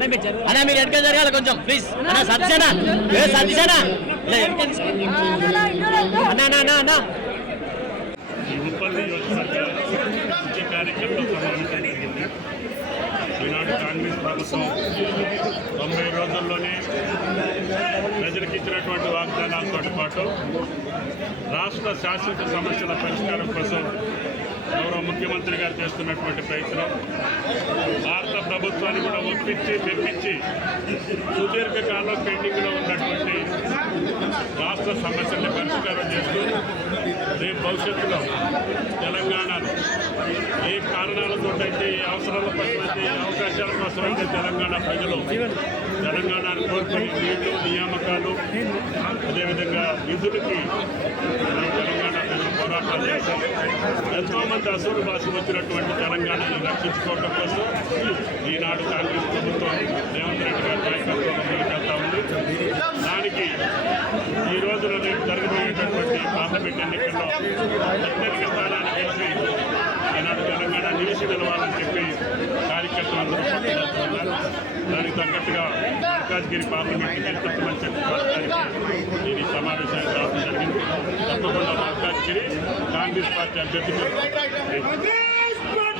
అన్న మీరు ఎక్కడ జరగాలి కొంచెం ప్లీజ్ అన్న సత్యనా. ఏ సత్యనా అన్న అన్న అన్న ఈనాడు కాంగ్రెస్ ప్రభుత్వం తొంభై రోజుల్లోనే ప్రజలకు ఇచ్చినటువంటి వాగ్దానాలతో పాటు రాష్ట్ర శాశ్వత సమస్యల పరిష్కారం కోసం గౌరవ ముఖ్యమంత్రి గారు చేస్తున్నటువంటి ప్రయత్నం. ప్రభుత్వాన్ని కూడా ఒప్పించి మెప్పించి సుదీర్ఘకాలం పెండింగ్లో ఉన్నటువంటి రాష్ట్ర సమస్యల్ని పరిష్కారం చేస్తూ రేపు భవిష్యత్తులో తెలంగాణను ఏ కారణాలతో అయితే ఏ అవసరాల కోసం అయితే ఏ అవకాశాల కోసం అయితే తెలంగాణ ప్రజలు తెలంగాణను కోరుకుని నీళ్ళు నియామకాలు అదేవిధంగా నిధులకి తెలంగాణ ప్రజలు పోరాటాలు చేశారు. ఎంతోమంది మంది భాష వచ్చినటువంటి తెలంగాణను రక్షించుకోవడం కోసం ఈనాడు కాంగ్రెస్ ప్రభుత్వం రేవంత్ రెడ్డి గారి నాయకత్వంలో ముందుకెళ్తా ఉంది దానికి ఈ రోజున రేపు జరగబోయేటటువంటి పార్లమెంట్ ఎన్నికల్లో అత్యధిక స్థానాన్ని గెలిచి ఈనాడు తెలంగాణ నిలిచి నిలవాలని చెప్పి కార్యకర్తలందరూ పట్టుదలుతున్నారు దానికి తగ్గట్టుగా మల్కాజ్గిరి పార్లమెంట్ గెలుపుతామని చెప్పి కోరడానికి ఈ సమావేశానికి రావడం జరిగింది తప్పకుండా మల్కాజ్గిరి కాంగ్రెస్ పార్టీ అభ్యర్థి